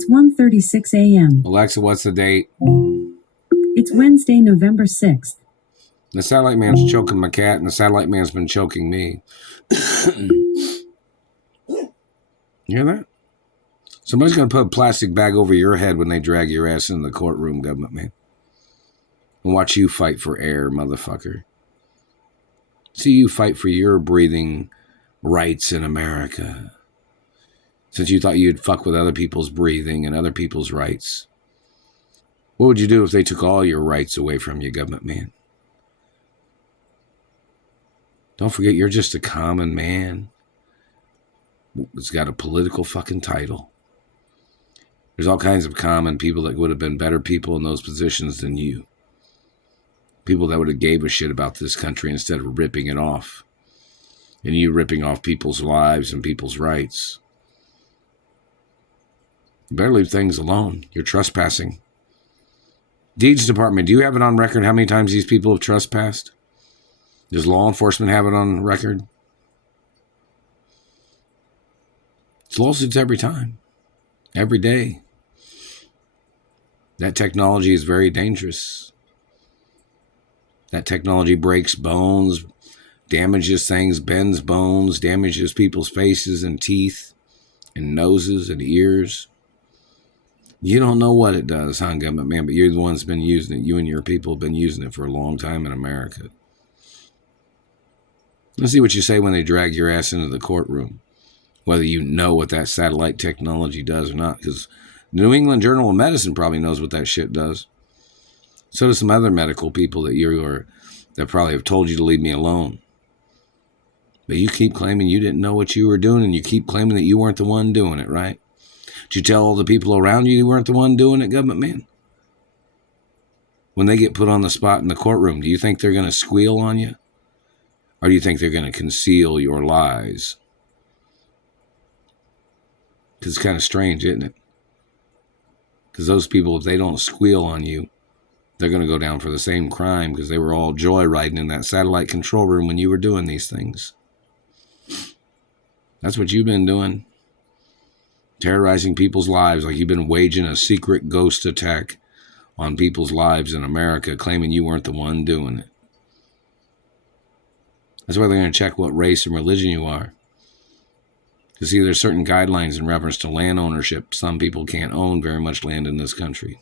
It's 1:36 a.m. Alexa, what's the date? It's Wednesday, November 6th. The satellite man's choking my cat, and the satellite man's been choking me. You hear that? Somebody's going to put a plastic bag over your head when they drag your ass into the courtroom, government man. And watch you fight for air, motherfucker. See you fight for your breathing rights in America. Since you thought you'd fuck with other people's breathing and other people's rights. What would you do if they took all your rights away from you, government man? Don't forget, you're just a common man. It's got a political fucking title. There's all kinds of common people that would have been better people in those positions than you. People that would have gave a shit about this country instead of ripping it off. And you ripping off people's lives and people's rights. You better leave things alone. You're trespassing. Deeds Department, do you have it on record how many times these people have trespassed? Does law enforcement have it on record? It's lawsuits every time. Every day. That technology is very dangerous. That technology breaks bones, damages things, bends bones, damages people's faces and teeth and noses and ears. You don't know what it does, huh, government man, but you're the one that's been using it. You and your people have been using it for a long time in America. Let's see what you say when they drag your ass into the courtroom. Whether you know what that satellite technology does or not. Because the New England Journal of Medicine probably knows what that shit does. So do some other medical people that probably have told you to leave me alone. But you keep claiming you didn't know what you were doing, and you keep claiming that you weren't the one doing it, right? Did you tell all the people around you weren't the one doing it, government man? When they get put on the spot in the courtroom, do you think they're going to squeal on you? Or do you think they're going to conceal your lies? Because it's kind of strange, isn't it? Because those people, if they don't squeal on you, they're going to go down for the same crime because they were all joyriding in that satellite control room when you were doing these things. That's what you've been doing. Terrorizing people's lives like you've been waging a secret ghost attack on people's lives in America, claiming you weren't the one doing it. That's why they're going to check what race and religion you are. You see, there's certain guidelines in reference to land ownership. Some people can't own very much land in this country.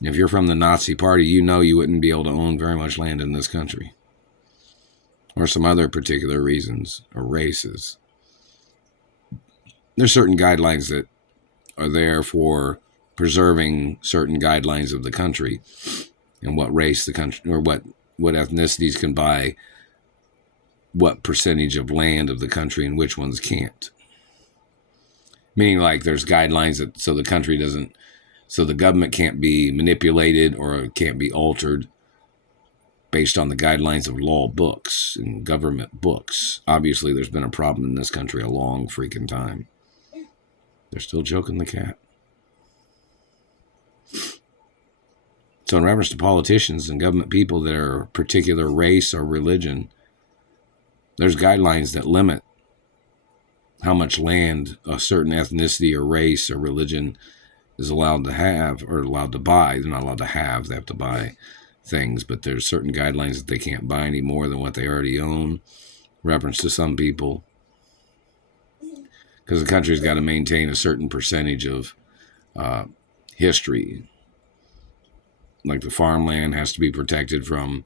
If you're from the Nazi Party, you know you wouldn't be able to own very much land in this country. Or some other particular reasons or races. There's certain guidelines that are there for preserving certain guidelines of the country and what race the country or what ethnicities can buy what percentage of land of the country and which ones can't. Meaning like there's guidelines that so the government can't be manipulated or can't be altered based on the guidelines of law books and government books. Obviously there's been a problem in this country a long freaking time. They're still choking the cat. So in reference to politicians and government people that are a particular race or religion, there's guidelines that limit how much land a certain ethnicity or race or religion is allowed to have or allowed to buy. They're not allowed to have, they have to buy things, but there's certain guidelines that they can't buy any more than what they already own. Reference to some people. Because the country's got to maintain a certain percentage of history. Like the farmland has to be protected from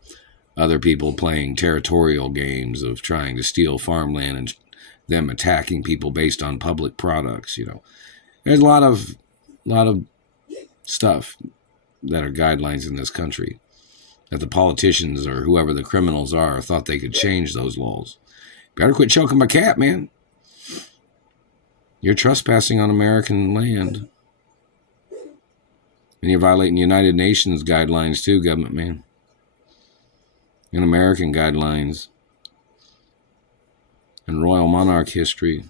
other people playing territorial games of trying to steal farmland and them attacking people based on public products. You know, there's a lot of stuff that are guidelines in this country that the politicians or whoever the criminals are thought they could change those laws. Better quit choking my cat, man. You're trespassing on American land. And you're violating United Nations guidelines too, government man. And American guidelines. And royal monarch history.